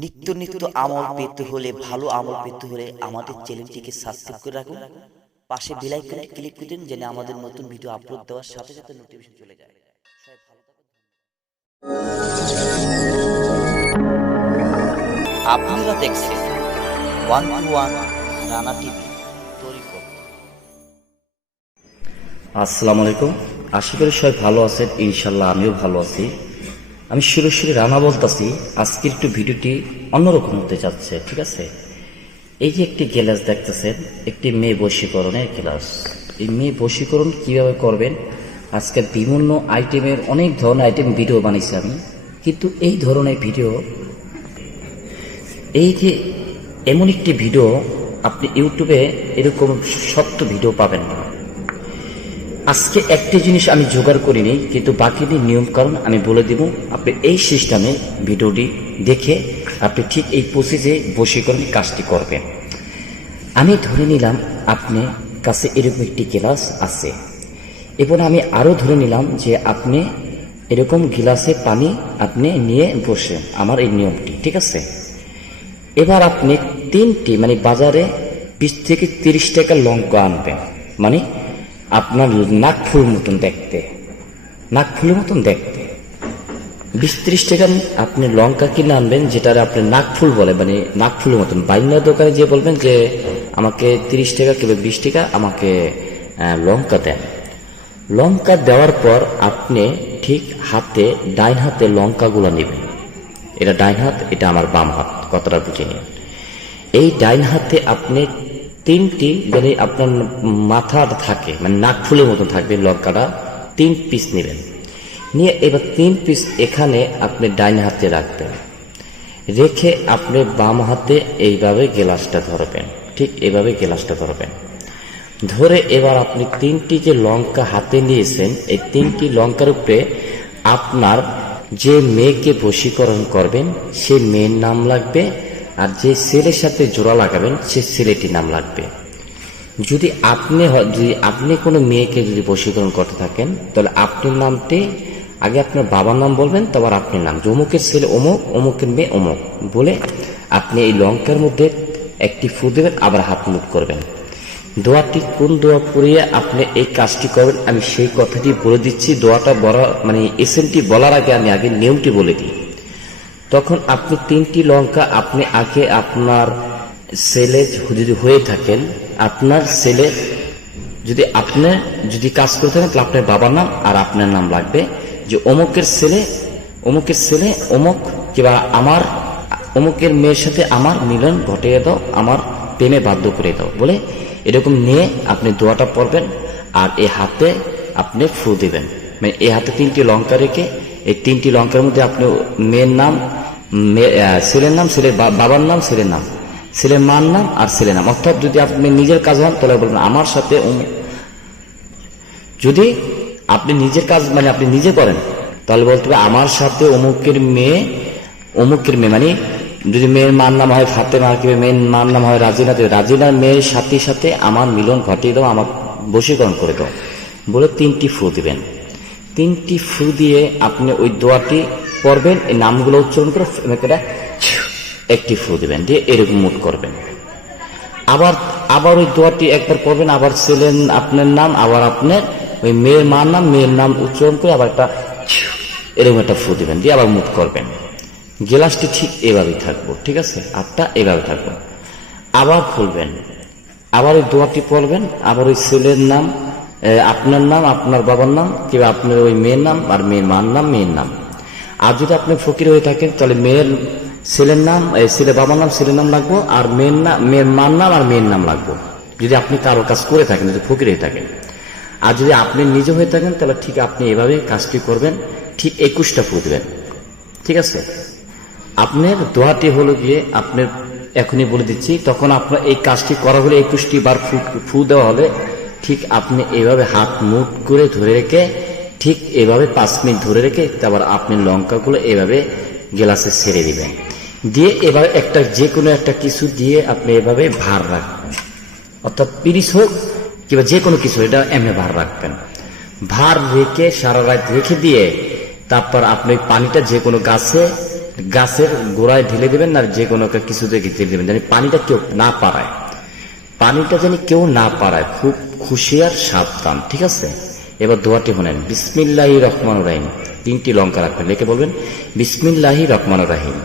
নিত্য নিত্য আমল পেতে হলে, ভালো আমল পেতে হলে আমাদের চ্যানেলটিকে সাবস্ক্রাইব করে রাখুন। পাশে বেল আইকনে ক্লিক করে দিন যেন আমাদের নতুন ভিডিও আপলোড দেওয়ার সাথে সাথে নোটিফিকেশন চলে যায়। সবাই ভালো থাকুন। আপনারা দেখছেন 121 রানা টিভি তরিকত। আসসালামু আলাইকুম। আশা করি সবাই ভালো আছেন, ইনশাল্লাহ আমিও ভালো আছি। আমি সুরে রানা বলতেছি। আজকের একটু ভিডিওটি অন্যরকম হতে যাচ্ছে, ঠিক আছে? এই যে একটি গ্লাস দেখতেছেন, একটি মেয়ে বশীকরণের গ্লাস। এই মেয়ে বশীকরণ কিভাবে করবেন, আজকে বিভিন্ন আইটেমের অনেক ধরনের আইটেম ভিডিও বানিয়েছি আমি, কিন্তু এই ধরনের ভিডিও, এই যে এমন একটি ভিডিও আপনি ইউটিউবে এরকম সত্য ভিডিও পাবেন না। আজকে একটি জিনিস আমি জোগাড় করিনি, কিন্তু বাকি নিয়ম কারণ আমি বলে দিব। আপনি এই সিস্টেমে ভিডিওটি দেখে আপনি ঠিক এই প্রসেসে বশীকরণ কাজটি করবেন। আমি ধরে নিলাম আপনার কাছে এরকম একটি গ্লাস আছে, এবং আমি আরও ধরে নিলাম যে আপনি এরকম গ্লাসে পানি আপনি নিয়ে বসেন। আমার এই নিয়মটি ঠিক আছে। এবার আপনি তিনটি বাজারে 20 থেকে 30 টাকা লঙ্কা আনবেন, আপনার নাকফুল মতন দেখতে, নাকফুলের মতন দেখতে 20-30 টাকা আপনি লঙ্কা কিনে আনবেন, যেটা আপনি নাকফুল বলে, নাকফুলের মতন। বাইনা দোকানে যে বলবেন যে আমাকে 30 টাকা কিংবা 20 টাকা আমাকে লঙ্কা দেন। লঙ্কা দেওয়ার পর আপনি ঠিক হাতে, ডাইন হাতে লঙ্কাগুলো নেবেন। এটা ডাইন হাত, এটা আমার বাম হাত, কতটা বুঝে নিন। এই ডাইন হাতে আপনি তিনটি, আপনার মাথার থাকে, নাকফুলের মতো থাকবে লঙ্কাটা, 3 পিস নেবেন। নিয়ে এবার 3 পিস এখানে আপনি ডাইন হাতে রাখবেন। রেখে আপনি বাম হাতে এইভাবে গ্লাসটা ধরবেন, ঠিক এইভাবে গ্লাসটা ধরবেন। ধরে এবার আপনি 3টি যে লঙ্কা হাতে নিয়েছেন, এই 3টি লঙ্কার উপরে আপনার যে মেয়েকে বশীকরণ করবেন সে মেয়ের নাম লাগবে, আর যে ছেলের সাথে জোড়া লাগাবেন সে ছেলেটির নাম লাগবে। যদি আপনি কোনো মেয়েকে যদি বশীকরণ করতে থাকেন, তাহলে আপনার নামটি আগে আপনার বাবার নাম বলবেন, তারপর আপনার নাম, অমুকের ছেলে অমুক, অমুকের মেয়ে অমুক বলে আপনি এই লঙ্কার মধ্যে একটি ফু দেবেন, আবার হাত মুখ করবেন। দোয়াটি কোন দোয়া পড়িয়ে আপনি এই কাজটি করবেন আমি সেই কথাটি বলে দিচ্ছি। দোয়াটা বলা এসএনটি বলার আগে আমি আগে নিয়মটি বলে দিই। তখন আপনি 3টি লঙ্কা আপনি আগে আপনার ছেলে যদি হয়ে থাকেন, আপনার ছেলে যদি কাজ করে থাকেন, তাহলে আপনার বাবার নাম আর আপনার নাম লাগবে, যে অমুকের ছেলে অমুক, কিংবা আমার অমুকের মেয়ের সাথে আমার মিলন ঘটিয়ে দাও, আমার প্রেমে বাধ্য করে দাও বলে এরকম নিয়ে আপনি দোয়াটা পড়বেন। আর এই হাতে আপনি ফু দিবেন, এই হাতে 3টি লঙ্কা রেখে এই 3টি লঙ্কার মধ্যে আপনি মেয়ের নাম, ছেলের নাম, ছেলের বাবার নাম, ছেলের নাম, ছেলের মার নাম আর ছেলের নাম। অর্থাৎ যদি আপনি নিজের কাজ হন তাহলে বলবেন আমার সাথে, যদি আপনি নিজের কাজ আপনি নিজে করেন তাহলে বলতে হবে আমার সাথে অমুকের মেয়ে, যদি মেয়ের মার নাম হয় ফাতেমা, কিংবা মেয়ের মার নাম হয় রাজিনা, রাজিনার মেয়ের সাথে সাথে আমার মিলন ঘটিয়ে দাও, আমার বশীকরণ করে দাও বলে 3টি ফু দিবেন। 3টি ফু দিয়ে আপনি ওই দোয়াটি পড়বেন, এই নামগুলো উচ্চারণ করে একটি ফু দিবেন, দিয়ে এরকম মুট করবেন। আবার ওই দোয়াটি একবার পড়বেন, আবার ছেলের আপনার নাম, আবার আপনার ওই মেয়ের মার নাম, মেয়ের নাম উচ্চারণ করে আবার এরকম একটা ফু দিবেন, দিয়ে আবার মুট করবেন। গ্লাসটি ঠিক এভাবেই থাকবো, ঠিক আছে? হাতটা এভাবে থাকবো। আবার খুলবেন, আবার ওই দোয়াটি পড়বেন, আবার ওই ছেলের নাম, আপনার নাম, আপনার বাবার নাম, কিংবা আপনার ওই মেয়ের নাম আর মেয়ের মার নাম, মেয়ের নাম। আর যদি আপনি ফকির হয়ে থাকেন তাহলে ছেলের নাম, ছেলে বাবার নাম, ছেলের নাম লাগবো, আর মেয়ের মার নাম আর মেয়ের নাম লাগবো, যদি আপনি কারো কাজ করে থাকেন, যদি ফকির হয়ে থাকেন। আর যদি আপনি নিজে হয়ে থাকেন তাহলে ঠিক আপনি এভাবে কাজটি করবেন, ঠিক 21টা ফু দেবেন, ঠিক আছে? আপনার দোয়াটি হলো গিয়ে আপনার এখনই বলে দিচ্ছি, তখন আপনার এই কাজটি করা হলে 21টি বার ফু দেওয়া হবে। ঠিক আপনি এভাবে হাত মুঠ করে ধরে রেখে, ঠিক এভাবে 5 মিনিট ধরে রেখে তারপর আপনি লঙ্কাগুলো এভাবে গ্লাসে ছেড়ে দিবেন। দিয়ে এভাবে যে কোনো একটা কিছু দিয়ে আপনি এভাবে ভার রাখবেন, অর্থাৎ পিরিচ হোক কিংবা যে কোনো কিছু, এটা এমনি ভার রাখবেন। ভার রেখে সারা রাত রেখে দিয়ে তারপর আপনি পানিটা যে কোনো গাছে গাছের গোড়ায় ঢেলে দেবেন, আর যে কোনো একটা কিছুতে ঢেলে দেবেন, জানি পানিটা কেউ না পারায়, পানিটা জানি কেউ না পারায়, খুব হুঁশিয়ার সাবধান, ঠিক আছে? এবার দোয়াটি শোনেন, বিসমিল্লাহির রহমানির রহিম, 3টি লঙ্কা রাখবেন, লিখে বলবেন বিসমিল্লাহির রহমানির রহিম,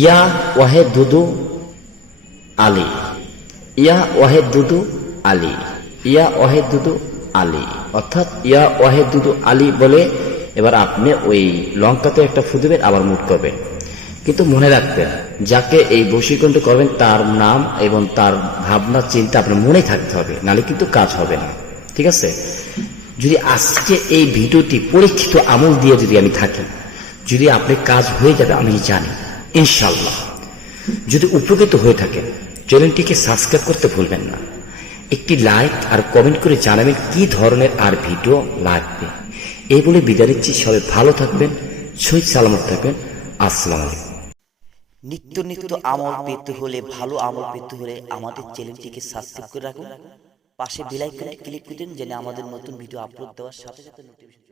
ইয়া ওয়াহেদুদু আলী, ইয়া ওয়াহেদুদু আলী, ইয়া ওয়াহেদুদু আলী, অর্থাৎ ইয়া ওয়াহেদুদু আলী বলে এবার আপনি ওই লঙ্কাতে একটা ফু দেবেন, আবার মুট করবেন। কিন্তু মনে রাখবেন, যাকে এই বশীকরণটা করবেন তার নাম এবং তার ভাবনা চিন্তা আপনার মনে থাকতে হবে, নাহলে কিন্তু কাজ হবে না, ঠিক আছে? যদি আজকে এই ভিডিওটি পরীক্ষিত আমল দিয়ে যদি আমি থাকি, যদি আপনার কাজ হয়ে যাবে আমি জানি ইনশাল্লাহ। যদি উপকৃত হয়ে থাকেন, চ্যানেলটিকে সাবস্ক্রাইব করতে ভুলবেন না, একটি লাইক আর কমেন্ট করে জানাবেন কি ধরনের আর ভিডিও লাগবে। এই বলে বিদায় নিচ্ছি, সবাই ভালো থাকবেন, সহিত সালামত থাকবেন। আসসালামু আলাইকুম। নিত্য নিত্য আমল পেতে হলে, ভালো আমল পেতে হলে আমাদের চ্যানেলটিকে সাবস্ক্রাইব করে রাখুন। পাশে বেল আইকনে ক্লিক করে দিন, যেন আমাদের নতুন ভিডিও আপলোড দেওয়ার সাথে সাথে নোটিফিকেশন